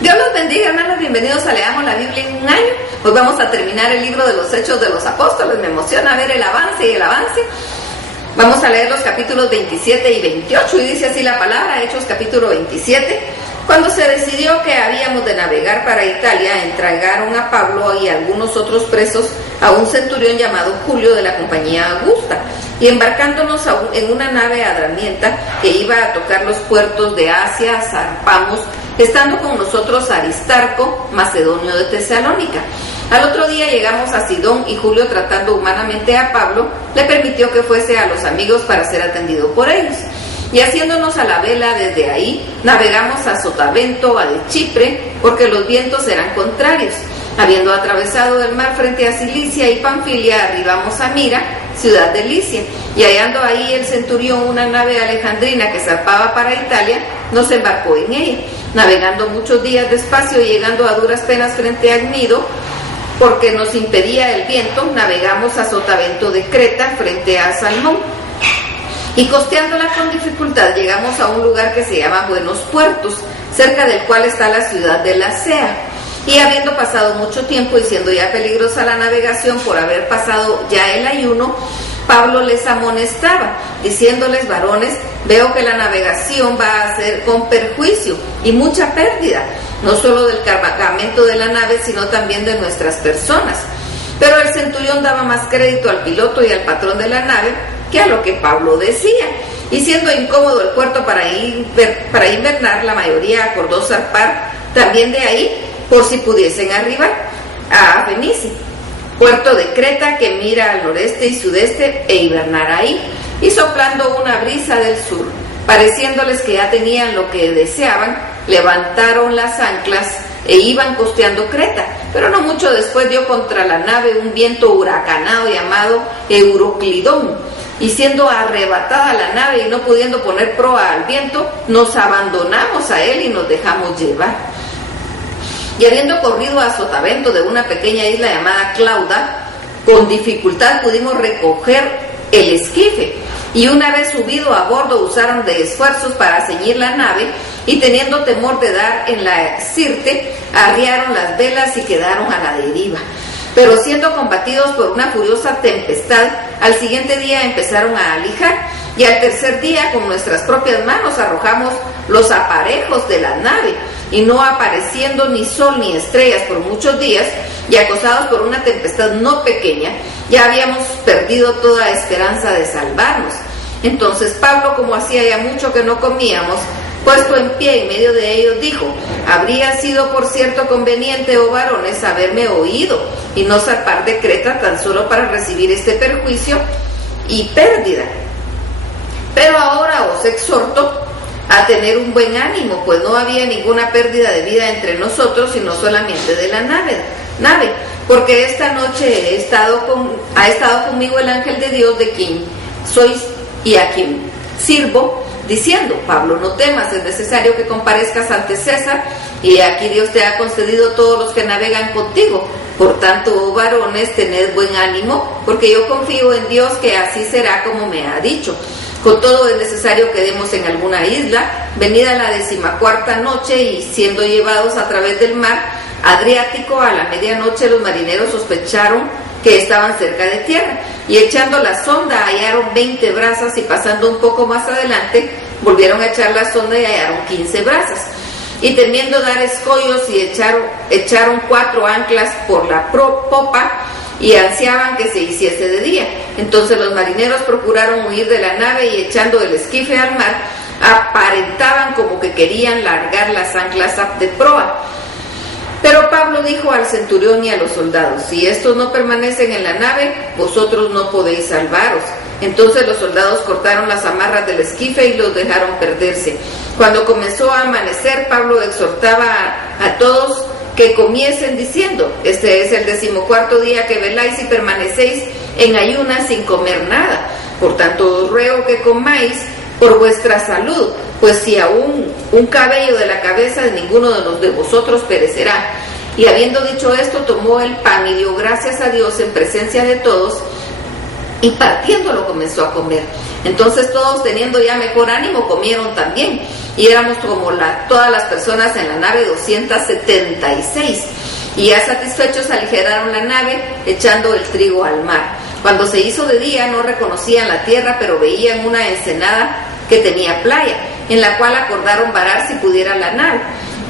Dios los bendiga, hermanos, bienvenidos a Leamos la Biblia en un año. Hoy vamos a terminar el libro de los Hechos de los Apóstoles. Me emociona ver el avance. Vamos a leer los capítulos 27 y 28 y dice así la palabra, Hechos capítulo 27. Cuando se decidió que habíamos de navegar para Italia, entregaron a Pablo y a algunos otros presos a un centurión llamado Julio de la compañía Augusta, y embarcándonos en una nave adramienta que iba a tocar los puertos de Asia, zarpamos, estando con nosotros Aristarco, macedonio de Tesalónica. Al otro día llegamos a Sidón y Julio, tratando humanamente a Pablo, le permitió que fuese a los amigos para ser atendido por ellos. Y haciéndonos a la vela desde ahí, navegamos a Sotavento, a de Chipre, porque los vientos eran contrarios. Habiendo atravesado el mar frente a Cilicia y Panfilia, arribamos a Mira, ciudad de Licia, y hallando ahí el centurión una nave alejandrina que zarpaba para Italia, nos embarcó en ella, navegando muchos días despacio y llegando a duras penas frente a Gnido, porque nos impedía el viento, navegamos a Sotavento de Creta, frente a Salmón. Y costeándola con dificultad llegamos a un lugar que se llama Buenos Puertos, cerca del cual está la ciudad de Lasea. Y habiendo pasado mucho tiempo y siendo ya peligrosa la navegación por haber pasado ya el ayuno, Pablo les amonestaba, diciéndoles: varones, veo que la navegación va a ser con perjuicio y mucha pérdida, no solo del cargamento de la nave, sino también de nuestras personas. Pero el centurión daba más crédito al piloto y al patrón de la nave que a lo que Pablo decía, y siendo incómodo el puerto para invernar, la mayoría acordó zarpar también de ahí, por si pudiesen arribar a Fenice, puerto de Creta que mira al noreste y sudeste, e hibernar ahí. Y soplando una brisa del sur, pareciéndoles que ya tenían lo que deseaban, levantaron las anclas e iban costeando Creta, pero no mucho después dio contra la nave un viento huracanado llamado Euroclidón, y siendo arrebatada la nave y no pudiendo poner proa al viento, nos abandonamos a él y nos dejamos llevar. Y habiendo corrido a Sotavento de una pequeña isla llamada Clauda, con dificultad pudimos recoger el esquife, y una vez subido a bordo usaron de esfuerzos para ceñir la nave, y teniendo temor de dar en la Sirte, arriaron las velas y quedaron a la deriva. Pero siendo combatidos por una furiosa tempestad, al siguiente día empezaron a alijar, y al tercer día con nuestras propias manos arrojamos los aparejos de la nave, y no apareciendo ni sol ni estrellas por muchos días, y acosados por una tempestad no pequeña, ya habíamos perdido toda esperanza de salvarnos. Entonces Pablo, como hacía ya mucho que no comíamos, puesto en pie en medio de ellos, dijo: habría sido por cierto conveniente, oh varones, haberme oído y no zarpar de Creta tan solo para recibir este perjuicio y pérdida. Pero ahora os exhorto a tener un buen ánimo, pues no había ninguna pérdida de vida entre nosotros, sino solamente de la nave, porque esta noche ha estado conmigo el ángel de Dios, de quien sois y a quien sirvo, diciendo: Pablo, no temas, es necesario que comparezcas ante César, y aquí Dios te ha concedido todos los que navegan contigo. Por tanto, oh varones, tened buen ánimo, porque yo confío en Dios que así será como me ha dicho. Con todo es necesario que demos en alguna isla. Venida la 14ª noche, y siendo llevados a través del mar Adriático, a la medianoche los marineros sospecharon que estaban cerca de tierra, y echando la sonda hallaron 20 brazas, y pasando un poco más adelante volvieron a echar la sonda y hallaron 15 brazas, y temiendo dar escollos, y echaron 4 anclas por la popa, y ansiaban que se hiciese de día. Entonces los marineros procuraron huir de la nave, y echando el esquife al mar, aparentaban como que querían largar las anclas de proa. Pero Pablo dijo al centurión y a los soldados: si estos no permanecen en la nave, vosotros no podéis salvaros. Entonces los soldados cortaron las amarras del esquife y los dejaron perderse. Cuando comenzó a amanecer, Pablo exhortaba a todos que comiesen diciendo: este es el 14º día que veláis y permanecéis en ayunas sin comer nada. Por tanto os ruego que comáis por vuestra salud, pues si aún un cabello de la cabeza de ninguno de los de vosotros perecerá. Y habiendo dicho esto, tomó el pan y dio gracias a Dios en presencia de todos, y partiéndolo comenzó a comer. Entonces todos, teniendo ya mejor ánimo, comieron también. y éramos como todas las personas en la nave 276. Y ya satisfechos aligeraron la nave, echando el trigo al mar. Cuando se hizo de día no reconocían la tierra, pero veían una ensenada que tenía playa, en la cual acordaron varar si pudiera la nave.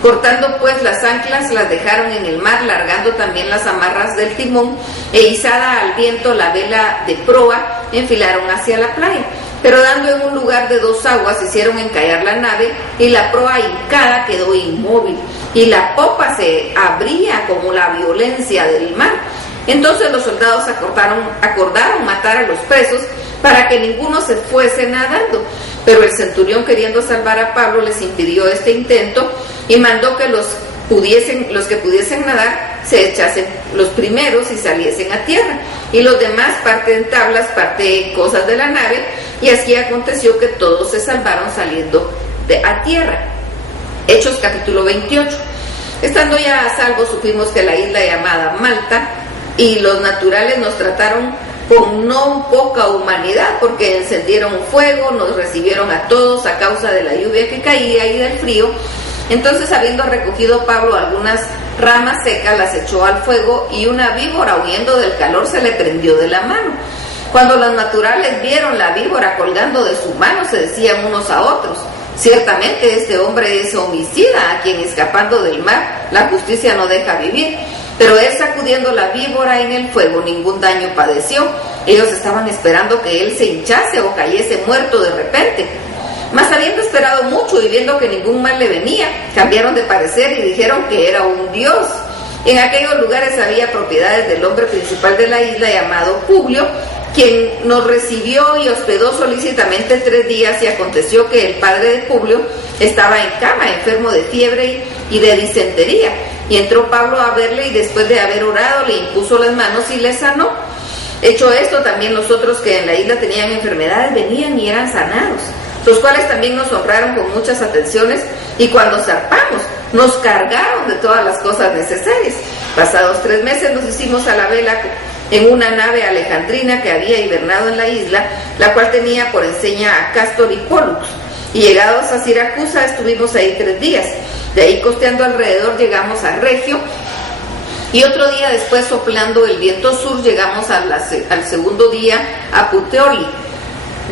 Cortando pues las anclas, las dejaron en el mar, largando también las amarras del timón, e izada al viento la vela de proa, enfilaron hacia la playa. Pero dando en un lugar de 2 aguas, hicieron encallar la nave, y la proa hincada quedó inmóvil, y la popa se abría como la violencia del mar. Entonces los soldados acordaron matar a los presos, para que ninguno se fuese nadando. Pero el centurión, queriendo salvar a Pablo, les impidió este intento, y mandó que los que pudiesen nadar se echasen los primeros y saliesen a tierra, y los demás parte en tablas, parte en cosas de la nave, y así aconteció que todos se salvaron saliendo a tierra. Hechos capítulo 28. Estando ya a salvo, supimos que la isla llamada Malta y los naturales nos trataron con no poca humanidad, porque encendieron fuego, nos recibieron a todos a causa de la lluvia que caía y del frío. Entonces, habiendo recogido Pablo algunas ramas secas, las echó al fuego, y una víbora, huyendo del calor, se le prendió de la mano. Cuando los naturales vieron la víbora colgando de su mano, se decían unos a otros: ciertamente este hombre es homicida, a quien escapando del mar la justicia no deja vivir. Pero él, sacudiendo la víbora en el fuego, ningún daño padeció. Ellos estaban esperando que él se hinchase o cayese muerto de repente. Mas habiendo esperado mucho y viendo que ningún mal le venía, cambiaron de parecer y dijeron que era un dios. En aquellos lugares había propiedades del hombre principal de la isla, llamado Publio, quien nos recibió y hospedó solícitamente 3 días, y aconteció que el padre de Publio estaba en cama, enfermo de fiebre y de disentería. Y entró Pablo a verle, y después de haber orado le impuso las manos y le sanó. Hecho esto, también los otros que en la isla tenían enfermedades venían y eran sanados, los cuales también nos honraron con muchas atenciones, y cuando zarpamos nos cargaron de todas las cosas necesarias. Pasados 3 meses nos hicimos a la vela en una nave alejandrina que había hibernado en la isla, la cual tenía por enseña a Cástor y Pólux. Y llegados a Siracusa estuvimos ahí 3 días. De ahí, costeando alrededor, llegamos a Regio, y otro día después, soplando el viento sur, llegamos al segundo día a Puteoli,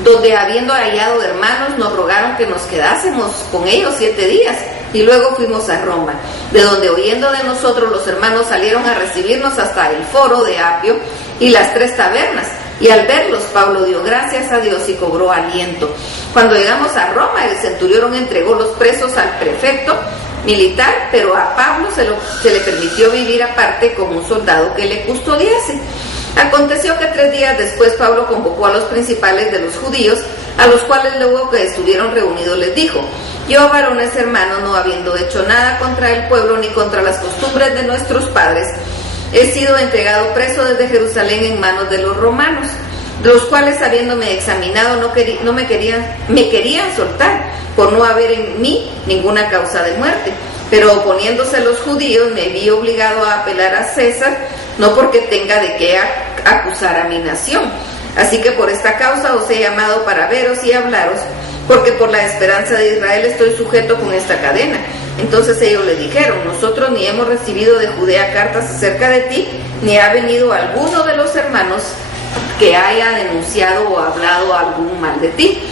donde, habiendo hallado hermanos, nos rogaron que nos quedásemos con ellos 7 días, y luego fuimos a Roma, de donde, oyendo de nosotros, los hermanos salieron a recibirnos hasta el foro de Apio y las 3 tabernas. Y al verlos, Pablo dio gracias a Dios y cobró aliento. Cuando llegamos a Roma, el centurión entregó los presos al prefecto militar, pero a Pablo se le permitió vivir aparte como un soldado que le custodiase. Aconteció que 3 días después Pablo convocó a los principales de los judíos, a los cuales luego que estuvieron reunidos les dijo: yo, varones hermanos, no habiendo hecho nada contra el pueblo ni contra las costumbres de nuestros padres, he sido entregado preso desde Jerusalén en manos de los romanos, los cuales, habiéndome examinado, me querían soltar, por no haber en mí ninguna causa de muerte. Pero oponiéndose los judíos, me vi obligado a apelar a César, no porque tenga de qué acusar a mi nación. Así que por esta causa os he llamado para veros y hablaros, porque por la esperanza de Israel estoy sujeto con esta cadena. Entonces ellos le dijeron: nosotros ni hemos recibido de Judea cartas acerca de ti, ni ha venido alguno de los hermanos que haya denunciado o hablado algún mal de ti.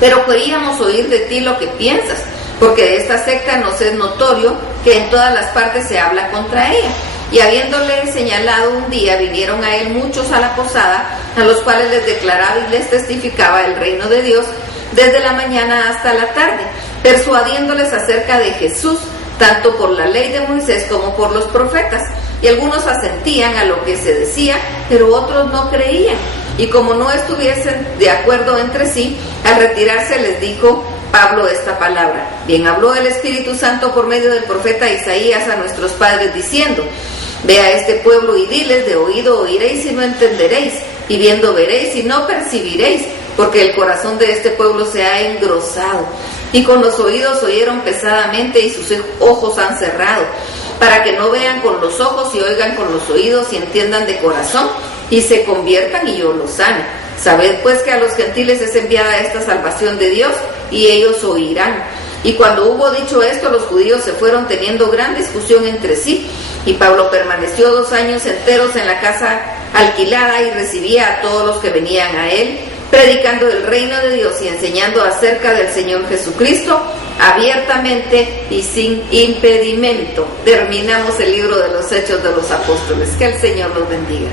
Pero queríamos oír de ti lo que piensas, porque de esta secta nos es notorio que en todas las partes se habla contra ella. Y habiéndole señalado un día, vinieron a él muchos a la posada, a los cuales les declaraba y les testificaba el reino de Dios desde la mañana hasta la tarde, persuadiéndoles acerca de Jesús, tanto por la ley de Moisés como por los profetas. Y algunos asentían a lo que se decía, pero otros no creían. Y como no estuviesen de acuerdo entre sí, al retirarse les dijo Pablo esta palabra: bien habló el Espíritu Santo por medio del profeta Isaías a nuestros padres, diciendo: ve a este pueblo y diles, de oído oiréis y no entenderéis, y viendo veréis y no percibiréis, porque el corazón de este pueblo se ha engrosado, y con los oídos oyeron pesadamente, y sus ojos han cerrado, para que no vean con los ojos y oigan con los oídos y entiendan de corazón, y se conviertan y yo los sane. Sabed pues que a los gentiles es enviada esta salvación de Dios, y ellos oirán. Y cuando hubo dicho esto, los judíos se fueron teniendo gran discusión entre sí, y Pablo permaneció 2 años enteros en la casa alquilada y recibía a todos los que venían a él, predicando el reino de Dios y enseñando acerca del Señor Jesucristo abiertamente y sin impedimento. Terminamos el libro de los Hechos de los Apóstoles. Que el Señor los bendiga.